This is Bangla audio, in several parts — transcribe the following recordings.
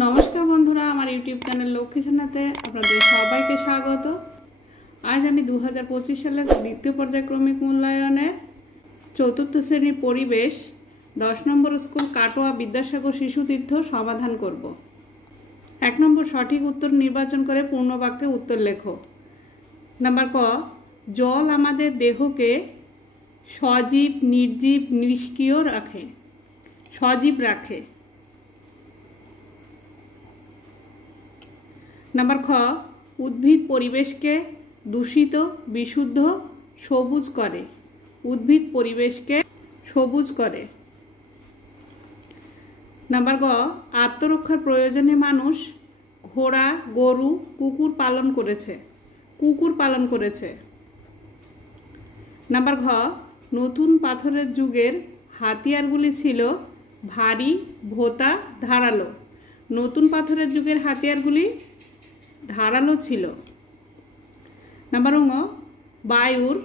नमस्कार बंधुरा आमार यूट्यूब चैनल लक्ष्मी छानाते आपनादेर सबाइके स्वागत। आज आमी 2025 सालेर द्वितीय पर्यायक्रमिक मूल्यायनेर चतुर्थ श्रेणीर परिवेश 10 नम्बर स्कूल काटोया विद्यासागर शिशुतीर्थ समाधान करब। 1 नम्बर सठिक उत्तर निर्वाचन करे पूर्ण वाक्ये उत्तर लेखो। नम्बर क जल आमादेर देहके सजीव निर्जीव निष्क्रिय राखे सजीव राखे। नम्बर ख उद्भिद परिवेश के दूषित विशुद्ध सबुज करे उद्भिद परिवेश के सबुज करे। नम्बर ग आत्मरक्षार प्रयोजने मानुष घोड़ा गरु कुकुर पालन करेছে। नम्बर घ नतून पाथरेर जुगेर हाथियारगुली छिलो भारी भोता धारालो। नतून पाथरेर जुगेर हाथियारगुली धारालो छिलो। नम्बर ङ वायुर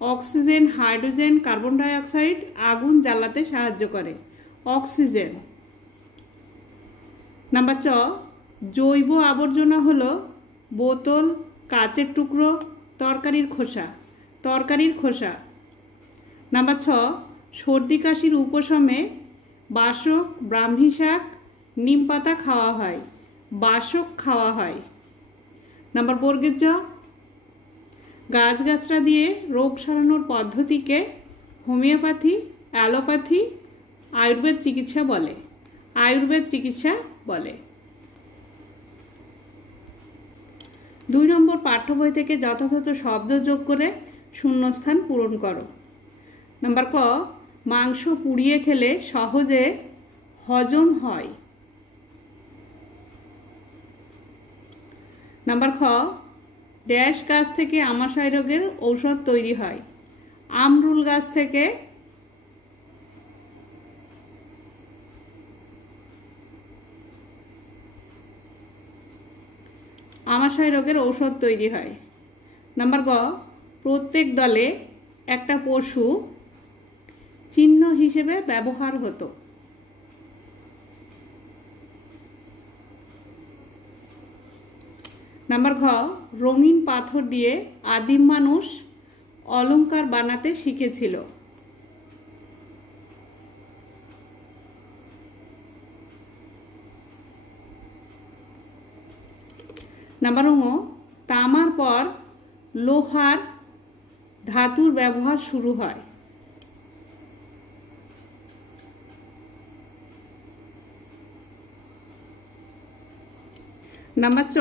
अक्सिजेन हाइड्रोजेन कार्बन डाइअक्साइड आगुन ज्बालाते साहाज्य करे अक्सिजेन। नम्बर च जैव आबर्जना हलो बोतल काचेर टुकरो तरकारिर खोसा। नम्बर छ सर्दी काशिर उपशमे बासक ब्राह्मी शाक नीम पाता खावा हय। नम्बर बर्गेर ज गाछगाछड़ा दिए रोग सारानोर पद्धति के होमिओपैथी एलोपैथी आयुर्वेद चिकित्सा बोले। 2 नम्बर पाठ्य बई थेके यथायथ शब्द जोग करे शून्यस्थान पूरण करो। नम्बर क मांस पुड़िए खेले सहजे हजम हय। नम्बर ख डैश गाछ थेके आमाशय रोगेर औषध तैरी हय आमरुल गाछ थेके आमाशय रोगेर औषध तैरी हय। नम्बर ग प्रत्येक दले एकटा पशु चिन्ह हिसेबे व्यवहार हतो। नम्बर घ रंगीन पाथर दिए आदिम मानुष अलंकार बानाते शिखेछिलो। नम्बर ङ तामार पर लोहार धातुर व्यवहार शुरू हय। नम्बर च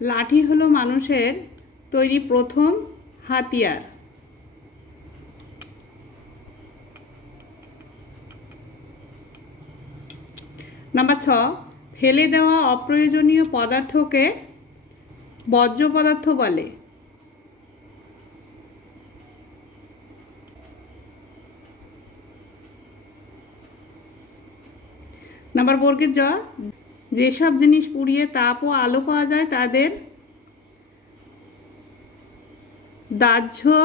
लाठी हलो मानुषेर तैरी प्रथम हाथियार। नम्बर छ फेले देवा अप्रयोजनीय पदार्थ के बर्ज्य पदार्थ बोले। नम्बर बर्गेर ज जे सब जिनिस पुड़िए ताप और आलो पाওয়া যায় तादेर दाह्य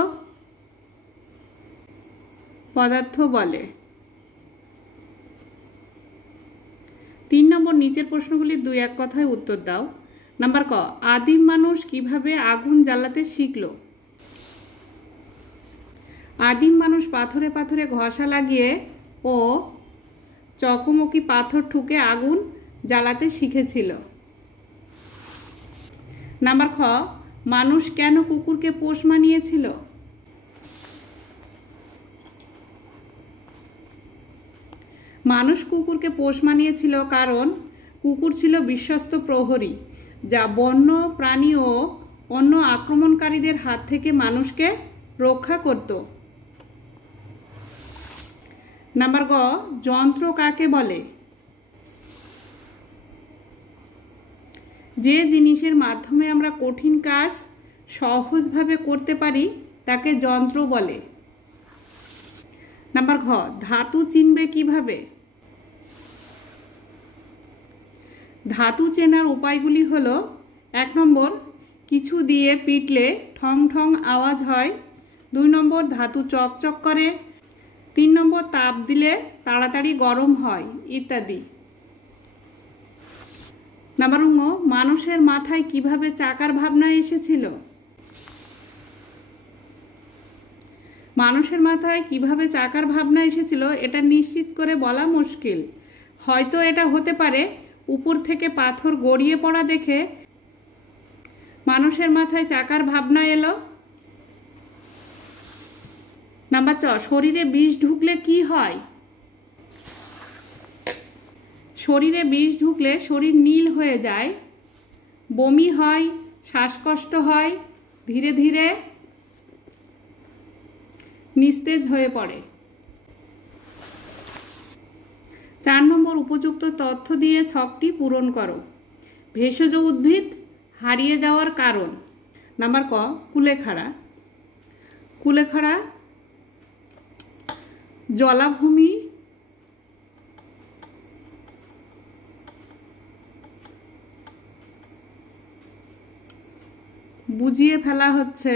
पदार्थ बोले। 3 नम्बर नीचेर प्रश्नगुली 2-1 कथाय उत्तर दाओ। नम्बर क आदिम मानुष किभाबे आगुन জ্বালাতে शिखलो। आदिम मानुष पाथरे पाथरे घषा लागिए ओ चकमकी पाथर ठुके आगुन জ্বালাতে শিখেছিল। नम्बर ख मानुष केन कुकुर के पोष मानिয়েছিল। मानुष कुकुर के पोष मानिয়েছিল कारण कुकुर छिलो विश्वस्त प्रहरी जा वन्य प्राणी और अन्य आक्रमणकारीदेर हाथ थेके मानुषके रक्षा करत। नम्बर ग যন্ত্র काके बोले। जे जिनिसेर माध्यमे आमरा कठिन काज सहज भावे करते पारी ताके যন্ত্র बोले। नम्बर घ धातु चिनबे किभाबे। धातु चेनार उपायगुली हलो 1 नम्बर किछु दिए पिटले ठंग ठंग आवाज हय। 2 नम्बर धातु चकचक करे। 3 नम्बर ताप दिले ताड़ाताड़ी गरम हय इत्यादि। নাম্বার ঙ, মানুষের মাথায় কিভাবে চাকার ভাবনা এসেছিল? মানুষের মাথায় কিভাবে চাকার ভাবনা এসেছিল এটা নিশ্চিত করে বলা মুশকিল। হয়তো এটা হতে পারে উপর থেকে পাথর গড়িয়ে পড়া দেখে মানুষের মাথায় চাকার ভাবনা এলো। নাম্বার চ, শরীরে বিষ ঢুকলে কি হয়? শরীরে বিষ ঢুকলে শরীর নীল হয়ে যায়, বমি হয়, শ্বাসকষ্ট হয়, ধীরে ধীরে নিস্তেজ হয়ে পড়ে। 4 নম্বর, উপযুক্ত তথ্য দিয়ে ছকটি পূরণ করো। ভেষজ উদ্ভিদ হারিয়ে যাওয়ার কারণ। নাম্বার ক, কুলেখাড়া। কুলেখাড়া জলাভূমি বুঝিয়ে ফেলা হচ্ছে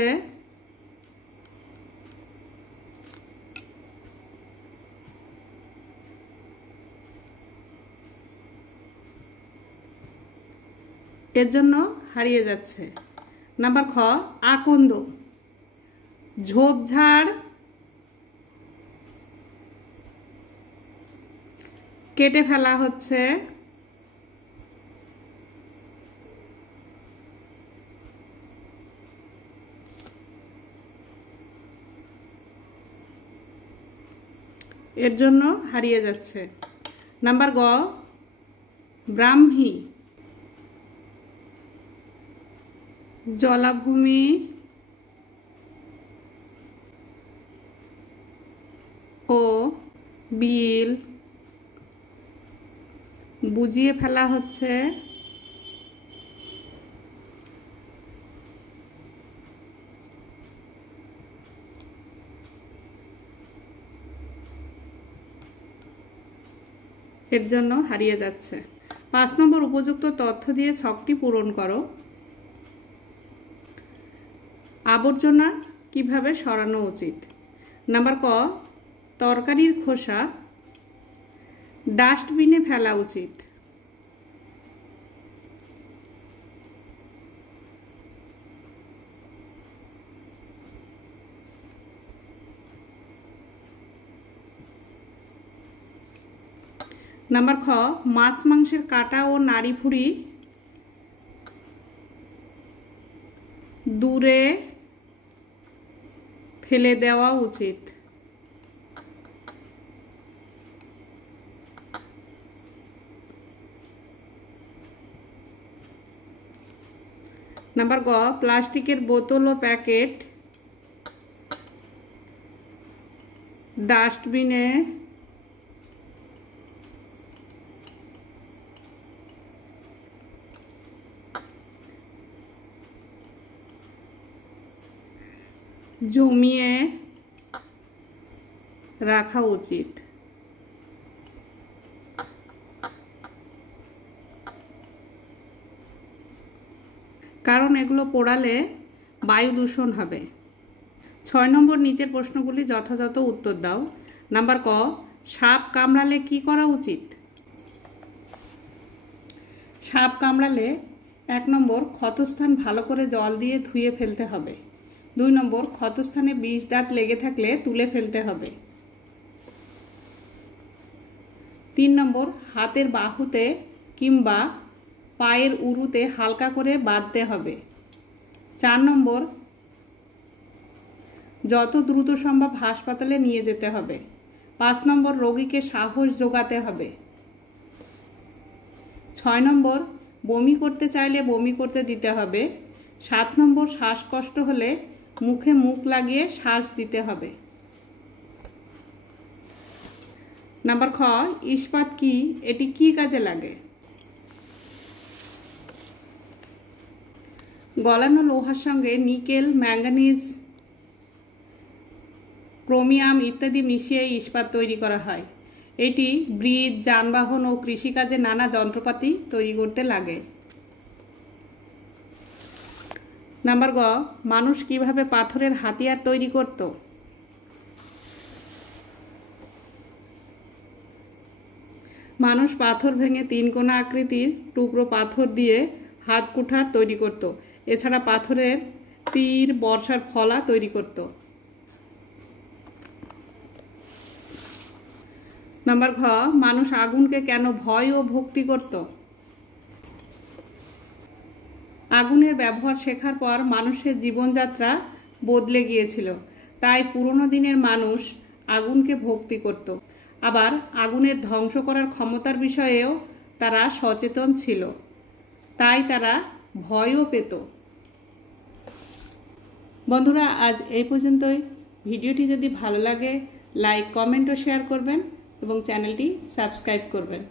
এর জন্য হারিয়ে যাচ্ছে। নাম্বার খ, আকন্দ ঝোপঝাড় কেটে ফেলা হচ্ছে, এর জন্য হারিয়ে যাচ্ছে। নাম্বার গ, ব্রাহ্মী জলাভূমি ও বিল বুঝিয়ে ফেলা হচ্ছে এর জন্য হারিয়ে যাচ্ছে। 5 নম্বর, উপযুক্ত তথ্য দিয়ে ছকটি পূরণ করো। আবর্জনা কিভাবে সরানো উচিত? নাম্বার ক, তরকারির খোসা ডাস্টবিনে ফেলা উচিত। নাম্বার খ, মাছ মাংসের কাঁটা ও নাড়িভুড়ি দূরে ফেলে দেওয়া উচিত। নাম্বার গ, প্লাস্টিকের বোতল ও প্যাকেট ডাস্টবিনে জমিয়ে রাখা উচিত। কারণ এগুলো পোড়ালে বায়ু দূষণ হবে। 6 নম্বর, নিচের প্রশ্নগুলি যথাযথ উত্তর দাও। নাম্বার ক, সাপ কামড়ালে কি করা উচিত? সাপ কামড়ালে 1 নম্বর, ক্ষতস্থান ভালো করে জল দিয়ে ধুয়ে ফেলতে হবে। 2 নম্বর, ক্ষতস্থানে বিষ দাঁত লেগে থাকলে তুলে ফেলতে হবে। 3 নম্বর, হাতের বাহুতে কিংবা পায়ের উরুতে হালকা করে বাঁধতে হবে। 4 নম্বর, যত দ্রুত সম্ভব হাসপাতালে নিয়ে যেতে হবে। 5 নম্বর, রোগীকে সাহস জোগাতে হবে। 6 নম্বর, বমি করতে চাইলে বমি করতে দিতে হবে। 7 নম্বর, শ্বাসকষ্ট হলে মুখে মুখ লাগিয়ে শ্বাস দিতে হবে। নাম্বার খ, ইস্পাত কি? এটি কি কাজে লাগে? গলানো লোহার সঙ্গে নিকেল, ম্যাঙ্গানিজ, ক্রোমিয়াম ইত্যাদি মিশিয়ে ইস্পাত তৈরি করা হয়। এটি ব্রিজ, যানবাহন ও কৃষিকাজে নানা যন্ত্রপাতি তৈরি করতে লাগে। নাম্বার গ, মানুষ কিভাবে পাথরের হাতিয়ার তৈরি করত? মানুষ পাথর ভেঙে 3 কোনা আকৃতির টুকরো পাথর দিয়ে হাত কুঠার তৈরি করত। এছাড়া পাথরের তীর, বর্ষার ফলা তৈরি করত। নাম্বার ঘ, মানুষ আগুনকে কেন ভয় ও ভক্তি করত? আগুনের ব্যবহার শেখার পর মানুষের জীবনযাত্রা বদলে গিয়েছিল। তাই পুরনো দিনের মানুষ আগুনকে ভক্তি করত। আবার আগুনের ধ্বংস করার ক্ষমতার বিষয়েও তারা সচেতন ছিল, তাই তারা ভয়ও পেত। বন্ধুরা, আজ এই পর্যন্তই। ভিডিওটি যদি ভালো লাগে লাইক, কমেন্ট ও শেয়ার করবেন এবং চ্যানেলটি সাবস্ক্রাইব করবেন।